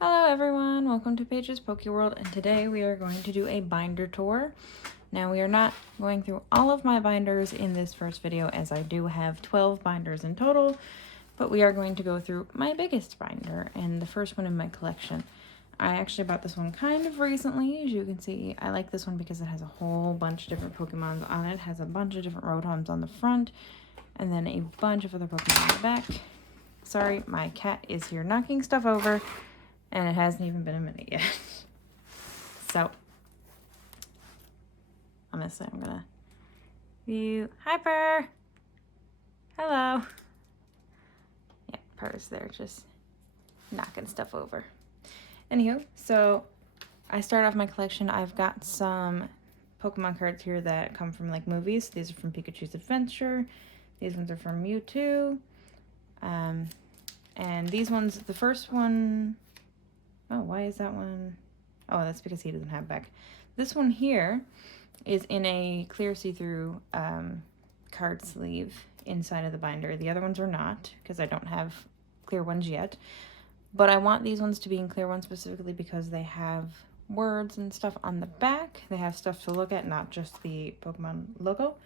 Hello everyone, welcome to Paige's Pokeworld, and today we are going to do a binder tour. Now we are not going through all of my binders in this first video as I do have 12 binders in total, but we are going to go through my biggest binder and the first one in my collection. I actually bought this one kind of recently. As you can see, I like this one because it has a whole bunch of different Pokemons on it. It has a bunch of different Rotoms on the front and then a bunch of other Pokemon on the back. Sorry, my cat is here knocking stuff over. And it hasn't even been a minute yet. So, honestly, I'm gonna view. Hi, Purr! Hello! Yeah, Purr's there just knocking stuff over. Anywho, so I start off my collection. I've got some Pokemon cards here that come from like movies. These are from Pikachu's Adventure. These ones are from Mewtwo. And these ones, the first one, oh, why is that one? Oh, that's because he doesn't have back. This one here is in a clear see-through card sleeve inside of the binder. The other ones are not because I don't have clear ones yet. But I want these ones to be in clear ones specifically because they have words and stuff on the back. They have stuff to look at, not just the Pokemon logo.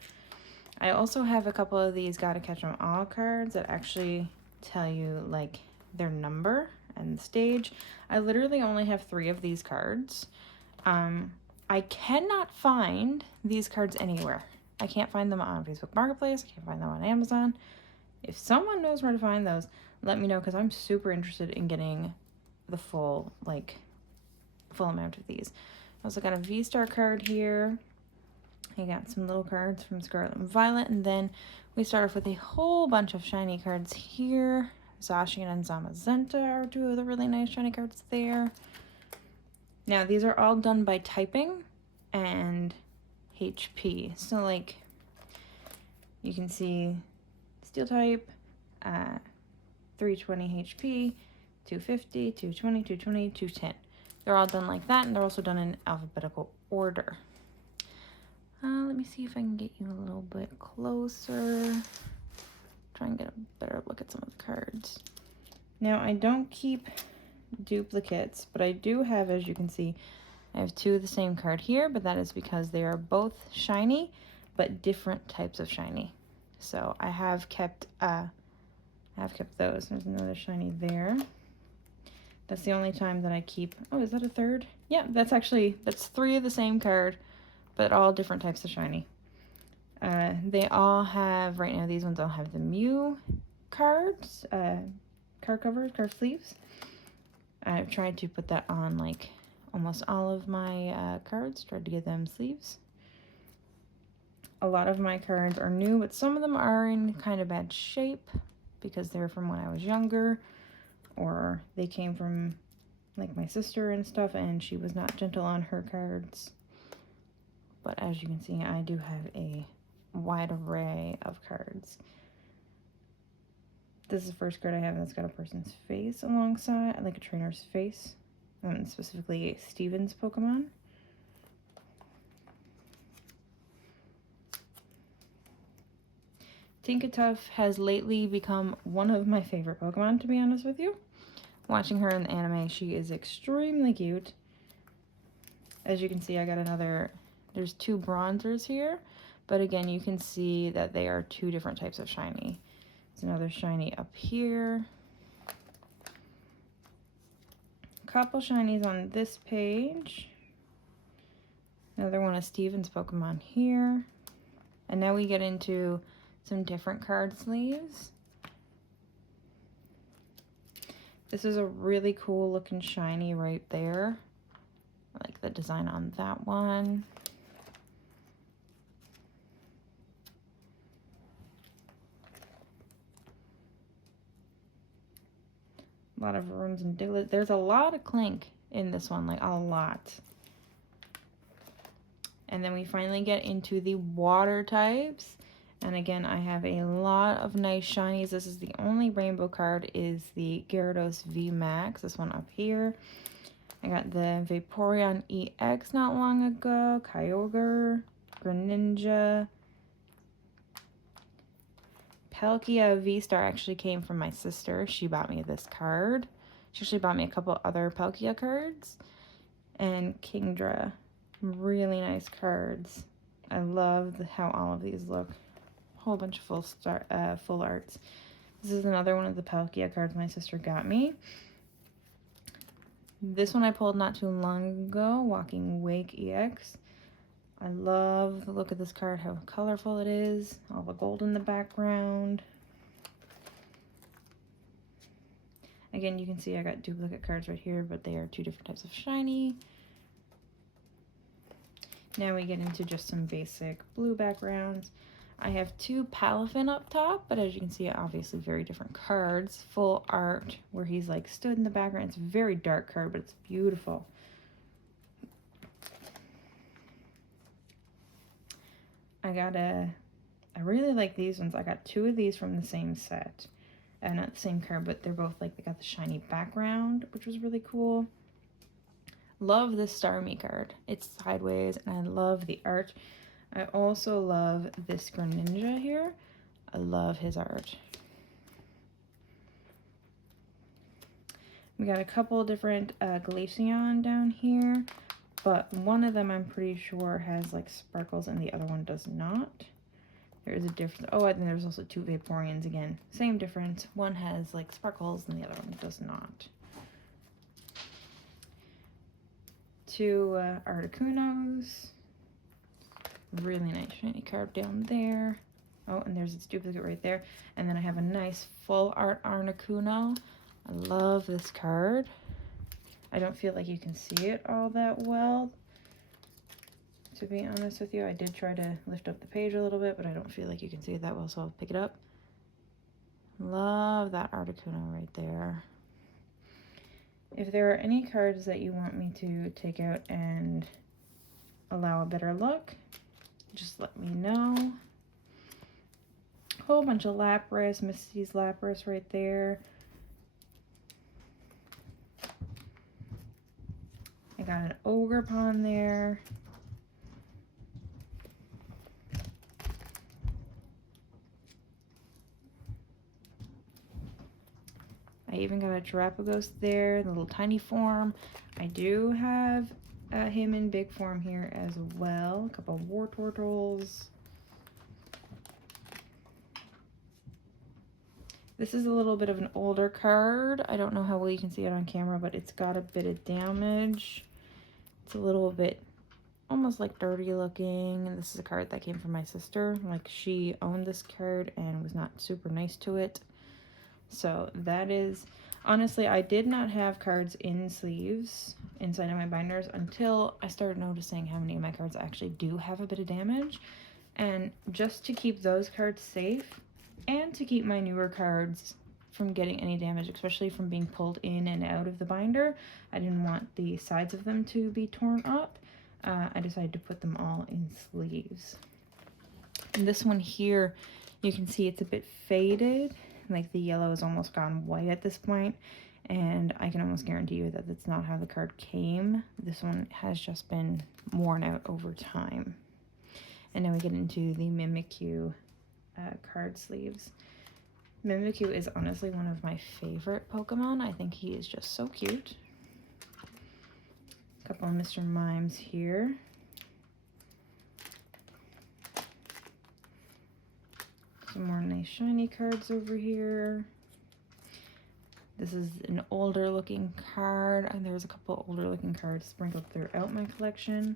I also have a couple of these Gotta Catch 'em All cards that actually tell you like their number and the stage. I literally only have 3 of these cards. I cannot find these cards anywhere. I can't find them on Facebook Marketplace. I can't find them on Amazon. If someone knows where to find those, let me know because I'm super interested in getting the full amount of these. I also got a V-Star card here. I got some little cards from Scarlet and Violet, and then we start off with a whole bunch of shiny cards here. Zacian and Zamazenta are 2 of the really nice shiny cards there. Now, these are all done by typing and HP. So, like, you can see Steel type, 320 HP, 250, 220, 220, 210. They're all done like that, and they're also done in alphabetical order. Let me see if I can get you a little bit closer. Try and get a better look at some of the cards. Now, I don't keep duplicates, but I do have, as you can see, I have 2 of the same card here, but that is because they are both shiny, but different types of shiny. So I have kept those. There's another shiny there. That's the only time that I keep. Oh, is that a third? Yeah, that's 3 of the same card, but all different types of shiny. They all have, right now, these ones all have the Mew cards, card covers, card sleeves. I've tried to put that on like almost all of my cards, tried to get them sleeves. A lot of my cards are new, but some of them are in kind of bad shape because they're from when I was younger, or they came from like my sister and stuff, and she was not gentle on her cards. But as you can see, I do have a wide array of cards. This is the first card I have that's got a person's face alongside, like a trainer's face, specifically Steven's Pokemon. Tinkatuff has lately become one of my favorite Pokemon, to be honest with you. Watching her in the anime, she is extremely cute. As you can see, I got there's 2 bronzers here, but again, you can see that they are 2 different types of shiny. There's another shiny up here. Couple shinies on this page. Another one of Steven's Pokemon here. And now we get into some different card sleeves. This is a really cool looking shiny right there. I like the design on that one. A lot of runes and Diglett. There's a lot of Clink in this one, like a lot. And then we finally get into the water types. And again, I have a lot of nice shinies. This is the only rainbow card, is the Gyarados VMAX, this one up here. I got the Vaporeon EX not long ago, Kyogre, Greninja. Palkia V-Star actually came from my sister. She bought me this card. She actually bought me a couple other Palkia cards. And Kingdra. Really nice cards. I love how all of these look. Whole bunch of full arts. This is another one of the Palkia cards my sister got me. This one I pulled not too long ago, Walking Wake EX. I love the look of this card, how colorful it is, all the gold in the background. Again, you can see I got duplicate cards right here, but they are two different types of shiny. Now we get into just some basic blue backgrounds. I have two Palafin up top, but as you can see, obviously very different cards. Full art where he's like stood in the background. It's a very dark card, but it's beautiful. I really like these ones. I got two of these from the same set. Not the same card, but they're both like, they got the shiny background, which was really cool. Love this Starmie card. It's sideways, and I love the art. I also love this Greninja here. I love his art. We got a couple different Glaceon down here, but one of them I'm pretty sure has like sparkles and the other one does not. There is a difference. Oh, and there's also two Vaporeons again. Same difference. One has like sparkles and the other one does not. Two Articunos. Really nice shiny card down there. Oh, and there's its duplicate right there. And then I have a nice full art Articuno. I love this card. I don't feel like you can see it all that well, to be honest with you. I did try to lift up the page a little bit, but I don't feel like you can see it that well, so I'll pick it up. Love that Articuno right there. If there are any cards that you want me to take out and allow a better look, just let me know. Whole bunch of Lapras, Misty's Lapras right there. I got an Ogerpon there. I even got a Terapagos there, the little tiny form. I do have him in big form here as well. A couple of Wartortles. This is a little bit of an older card. I don't know how well you can see it on camera, but it's got a bit of damage. It's a little bit almost like dirty looking. And this is a card that came from my sister. Like, she owned this card and was not super nice to it. So that is, honestly, I did not have cards in sleeves inside of my binders until I started noticing how many of my cards actually do have a bit of damage. And just to keep those cards safe and to keep my newer cards from getting any damage, especially from being pulled in and out of the binder, I didn't want the sides of them to be torn up. I decided to put them all in sleeves. And this one here, you can see it's a bit faded. Like, the yellow has almost gone white at this point, and I can almost guarantee you that that's not how the card came. This one has just been worn out over time. And now we get into the Mimikyu card sleeves. Mimikyu is honestly one of my favorite Pokemon. I think he is just so cute. A couple of Mr. Mimes here. Some more nice shiny cards over here. This is an older looking card, and there's a couple older looking cards sprinkled throughout my collection.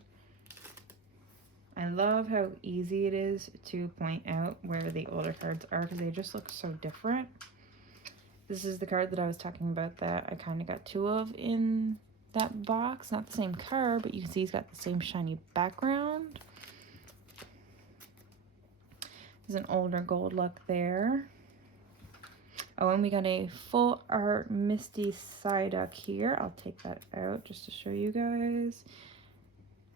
I love how easy it is to point out where the older cards are because they just look so different. This is the card that I was talking about that I kind of got two of in that box. Not the same card, but you can see he's got the same shiny background. There's an older gold look there. Oh, and we got a full art Misty Psyduck here. I'll take that out just to show you guys.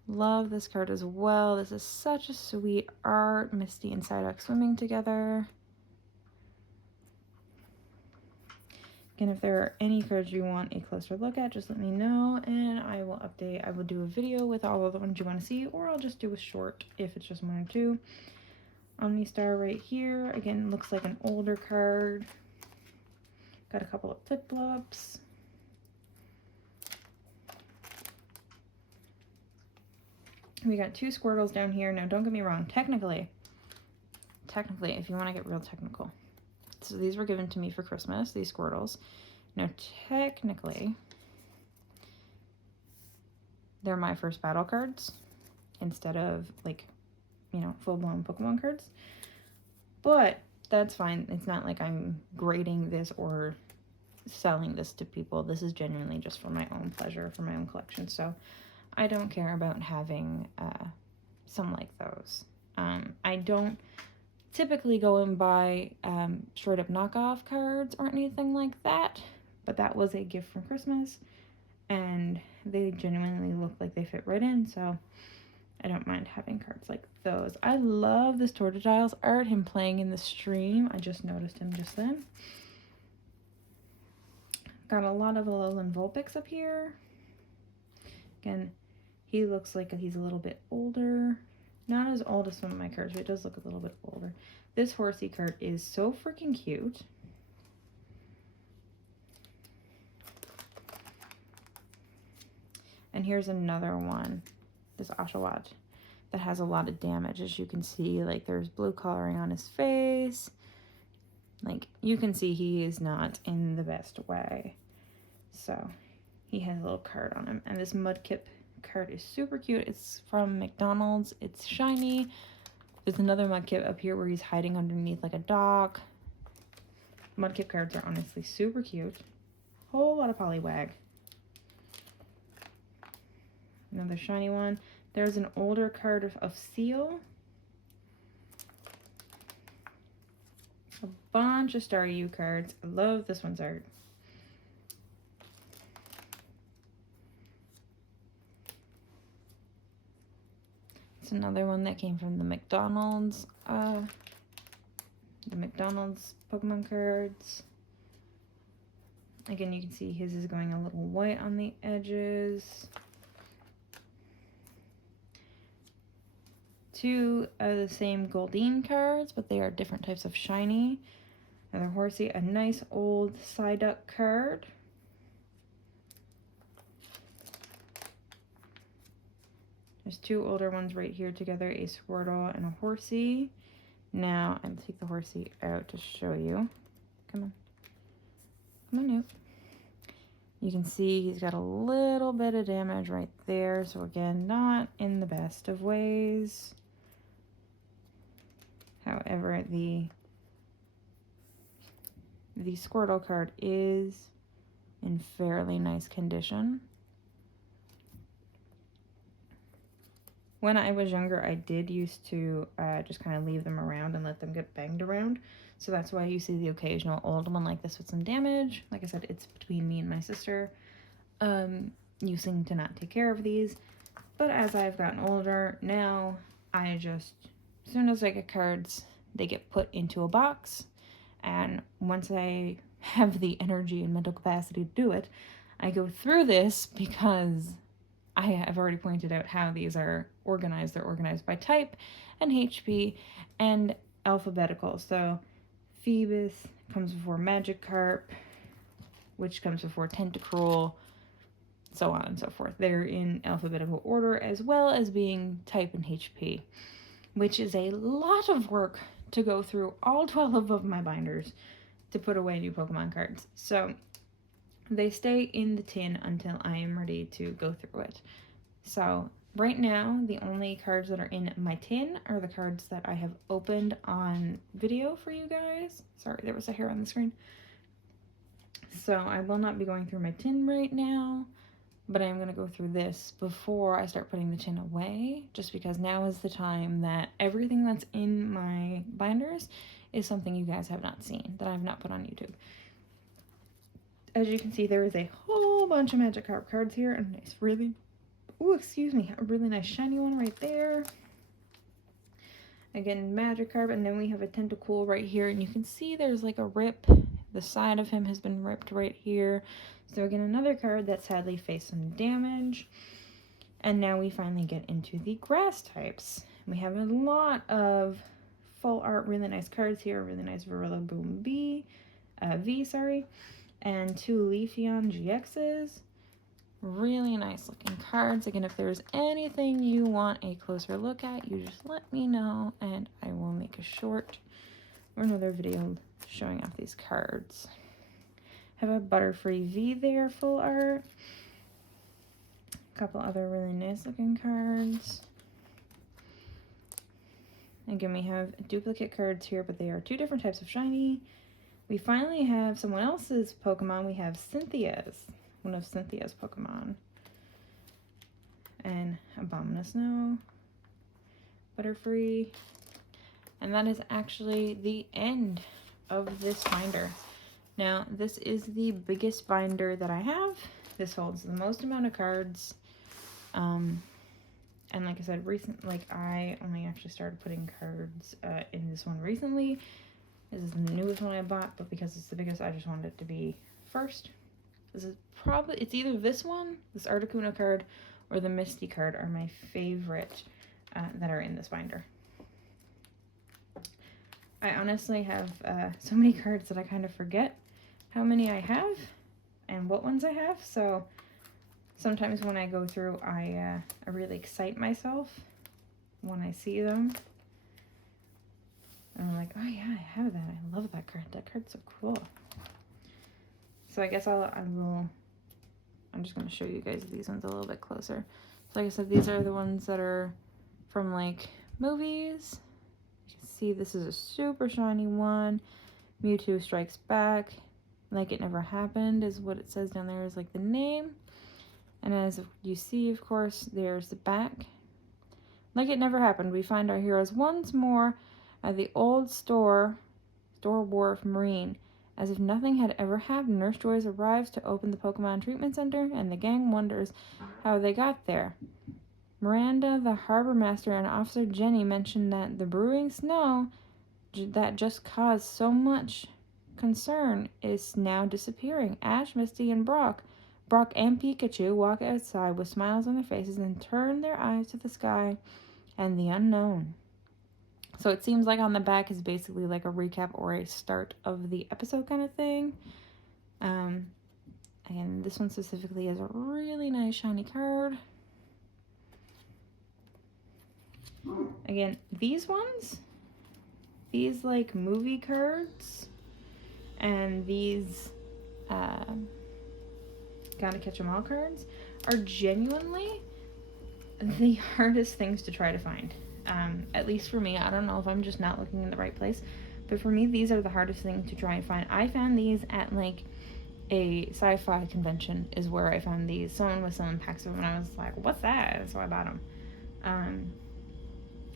Love this card as well. This is such a sweet art. Misty and Psyduck swimming together. Again, if there are any cards you want a closer look at, just let me know and I will update. I will do a video with all of the ones you want to see, or I'll just do a short if it's just one or two. Omnistar right here. Again, looks like an older card. Got a couple of Flip-Flops. We got 2 Squirtles down here. Now, don't get me wrong. Technically, if you want to get real technical. So these were given to me for Christmas, these Squirtles. Now, technically, they're my first battle cards instead of, like, you know, full-blown Pokemon cards. But that's fine. It's not like I'm grading this or selling this to people. This is genuinely just for my own pleasure, for my own collection. So I don't care about having some like those. I don't typically go and buy straight up knockoff cards or anything like that, but that was a gift from Christmas and they genuinely look like they fit right in, so I don't mind having cards like those. I love this Tortogiles art, him playing in the stream. I just noticed him just then. Got a lot of Alolan Vulpix up here. Again, he looks like he's a little bit older. Not as old as some of my cards, but it does look a little bit older. This Horsey card is so freaking cute. And here's another one, this Oshawott, that has a lot of damage. As you can see, like, there's blue coloring on his face. Like, you can see he is not in the best way. So, he has a little card on him. And this Mudkip card is super cute. It's from McDonald's. It's shiny. There's another Mudkip up here where he's hiding underneath, like, a dock. Mudkip cards are honestly super cute. Whole lot of Poliwag. Another shiny one. There's an older card of Seal. A bunch of Staryu cards. I love this one's art. It's another one that came from the McDonald's Pokemon cards. Again, you can see his is going a little white on the edges. 2 of the same Goldeen cards, but they are different types of shiny. Another Horsey, a nice old Psyduck card. There's 2 older ones right here together, a Squirtle and a Horsey. Now, I'll take the Horsey out to show you. Come on. Come on out. You can see he's got a little bit of damage right there. So again, not in the best of ways. However, the Squirtle card is in fairly nice condition. When I was younger, I did used to just kind of leave them around and let them get banged around. So that's why you see the occasional old one like this with some damage. Like I said, it's between me and my sister using to not take care of these. But as I've gotten older, now I just, as soon as I get cards, they get put into a box. And once I have the energy and mental capacity to do it, I go through this because I have already pointed out how these are organized. They're organized by type and HP and alphabetical. So Phoebus comes before Magikarp, which comes before Tentacruel, so on and so forth. They're in alphabetical order as well as being type and HP, which is a lot of work to go through all 12 of my binders to put away new Pokemon cards. So they stay in the tin until I am ready to go through it. So right now, the only cards that are in my tin are the cards that I have opened on video for you guys. Sorry, there was a hair on the screen. So I will not be going through my tin right now, but I'm going to go through this before I start putting the tin away, just because now is the time that everything that's in my binders is something you guys have not seen, that I have not put on YouTube. As you can see, there is a whole bunch of Magikarp cards here, and it's really, a really nice shiny one right there. Again, Magikarp, and then we have a Tentacool right here, and you can see there's like a rip. The side of him has been ripped right here. So again, another card that sadly faced some damage. And now we finally get into the grass types. We have a lot of full art, really nice cards here. Really nice Rillaboom V, and 2 Leafeon GXs. Really nice looking cards. Again, if there's anything you want a closer look at, you just let me know and I will make a short or another video showing off these cards. Have a Butterfree V there, full art. A couple other really nice looking cards. Again, we have duplicate cards here, but they are two different types of shiny. We finally have someone else's Pokemon. We have Cynthia's, one of Cynthia's Pokemon. And Abomasnow, Butterfree. And that is actually the end of this binder. Now, this is the biggest binder that I have. This holds the most amount of cards. And like I said, I only actually started putting cards in this one recently. This is the newest one I bought, but because it's the biggest, I just wanted it to be first. This is probably, it's either this one, this Articuno card, or the Misty card are my favorite that are in this binder. I honestly have so many cards that I kind of forget how many I have and what ones I have, so sometimes when I go through, I really excite myself when I see them. And I'm like, oh yeah, I have that. I love that card. That card's so cool. So I guess I'm just going to show you guys these ones a little bit closer. So like I said, these are the ones that are from like movies. You can see this is a super shiny one. Mewtwo Strikes Back. Like It Never Happened is what it says down there, is like the name. And as you see, of course, there's the back. Like It Never Happened, we find our heroes once more at the old Store Wharf Marine. As if nothing had ever happened, Nurse Joyce arrives to open the Pokemon Treatment Center, and the gang wonders how they got there. Miranda, the harbor master, and Officer Jenny mention that the brewing snow that just caused so much concern is now disappearing. Ash, Misty, and Brock and Pikachu walk outside with smiles on their faces and turn their eyes to the sky and the unknown. So it seems like on the back is basically like a recap or a start of the episode kind of thing. Again, this one specifically is a really nice shiny card. Again, these ones, these like movie cards, and these Gotta Catch 'Em All cards are genuinely the hardest things to try to find. At least for me. I don't know if I'm just not looking in the right place, but for me, these are the hardest thing to try and find. I found these at like a sci-fi convention is where I found these. Someone was selling packs of them and I was like, what's that? So I bought them.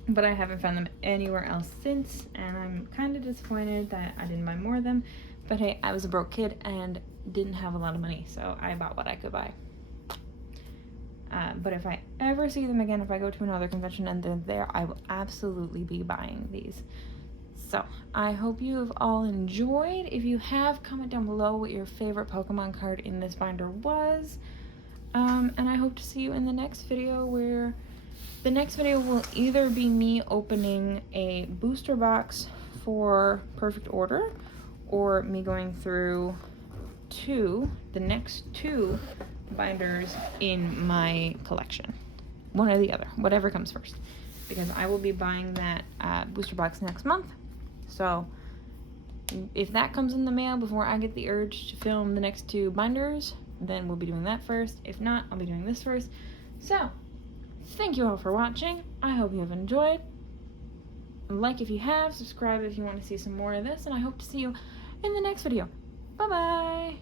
But I haven't found them anywhere else since, and I'm kind of disappointed that I didn't buy more of them. But hey, I was a broke kid and didn't have a lot of money, so I bought what I could buy. But if I ever see them again, if I go to another convention and they're there, I will absolutely be buying these. So I hope you have all enjoyed. If you have, comment down below what your favorite Pokemon card in this binder was. And I hope to see you in the next video, where the next video will either be me opening a booster box for Perfect Order, or me going through the next two binders in my collection. One or the other, whatever comes first, because I will be buying that booster box next month. So if that comes in the mail before I get the urge to film the next two binders, then we'll be doing that first. If not, I'll be doing this first. So thank you all for watching. I hope you have enjoyed. Like if you have, subscribe if you want to see some more of this, and I hope to see you in the next video. Bye bye.